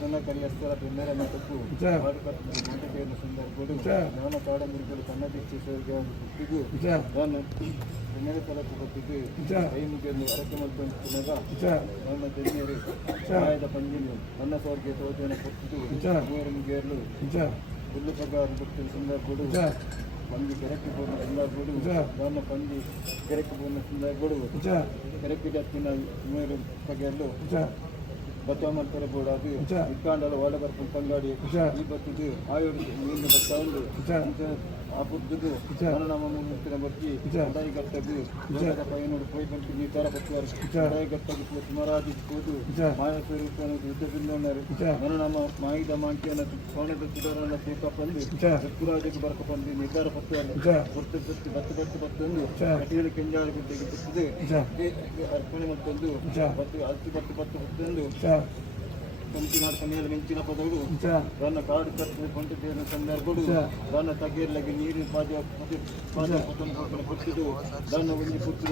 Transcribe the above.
ನನ್ನ ಕರಿಯಸ್ತರ ಬೆನ್ನೆರ ಮತಕ್ಕೂ ಮಾಟಕೇನ ಸಂದರ್ಭಗಳು ಜ್ಞಾನ ಕಾಡಂಬರಿಗಳು ಕನ್ನಡಿಸಿಗೂ ನಾನು ಬೆನ್ನೆರ ತಲಕು ಹೊತ್ತಿದ್ದು ಕೈ ಮುಗಿಯಲು ಅರಕೆ ಮತ್ತು ನನ್ನ ತೆಗೆಯರು ಸಹಾಯದ ಪಂಜಿನು ನನ್ನ ಸೌರ್ಗೆ ತೋಟೆಯನ್ನು ಕೊಟ್ಟಿದ್ದು ಮೂವರು ಮುಗಿಯಲು ಹುಲ್ಲು ಪ್ರಕಾರ ಬಿಟ್ಟಿನ ಸಂದರ್ಭಗಳು ಪಂಜಿ ಕೆರೆಕ್ಕೆ ಹೋದ ಸಂದರ್ಭಗಳು ನನ್ನ ಪಂಜಿ ಕೆರೆಕ್ಕೆ ಹೋದ ಸಂದರ್ಭಗಳು ಕೆರೆಕ್ಕೆ ಜತ್ತಿನ ಮೂವರು ಬಗೆಯಲು ಬಚಾವ್ ಮಾಡ್ತಾರೆ ಬೋರ್ಡ್ ಅದು ಇಟ್ಕೊಂಡಲ್ಲ ಒಳ್ಳೆ ಬರ್ಕೊಂಡು ತಂಗಾಡಿ ಈ ಬರ್ತದ್ದು ಆಯೋಗ ಮೀನು ಬರ್ತಾ ಉಂಟು ಆ ಬುದ್ಧದ್ದು ನಮ್ಮ ಮುತ್ತಿನ ಬರ್ತಿ ಕಡಾಯಿ ಗಟ್ಟದು ಪೈನೋಡು ಪೈ ಬಂತು ಈ ಥರ ಬರ್ತಾರೆ ಕಡಾಯಿ ಗಟ್ಟದು ಸುಮಾರಾದಿ ಕೂದು ಮಾಯಾಸೂರು ಯುದ್ಧ ಬಿಂದುన్నారు ನಮ್ಮ ಮಾಹಿದ ಮಾಂಟಿಯನ್ನು ಸೋಣದ ಸುಧಾರಣ ತೂಕ ಬಂದು ಋತುರಾಜಕ್ಕೆ ಬರ್ಕ ಬಂದು ನಿರ್ಧಾರ ಪತ್ತಾರೆ ಬತ್ತೊಂದು ಕಟಿಯಲ್ಲಿ ಕೆಂಜಾಳ ಗುಡ್ಡೆಗೆ ಬಿಟ್ಟದು ಅರ್ಪಣೆ ಮತ್ತೊಂದು ಬತ್ತು ಹೊತ್ತೊಂದು ಕಂಚಿನ ಕನ್ನೆಯಲ್ಲಿ ಮಿಂಚಿನ ಪದಗಳು ನನ್ನ ಕಾಡು ಕಟ್ಟಿನ ಕೊಂಟಿನ ಸಂದರ್ಭಗಳು ನನ್ನ ತಗೆಯಲ್ಲಾಗಿ ನೀರಿನ ಪಾದ ಕೊಟ್ಟಿದ್ದು ನನ್ನ ಒಂದು ಪುತ್ರ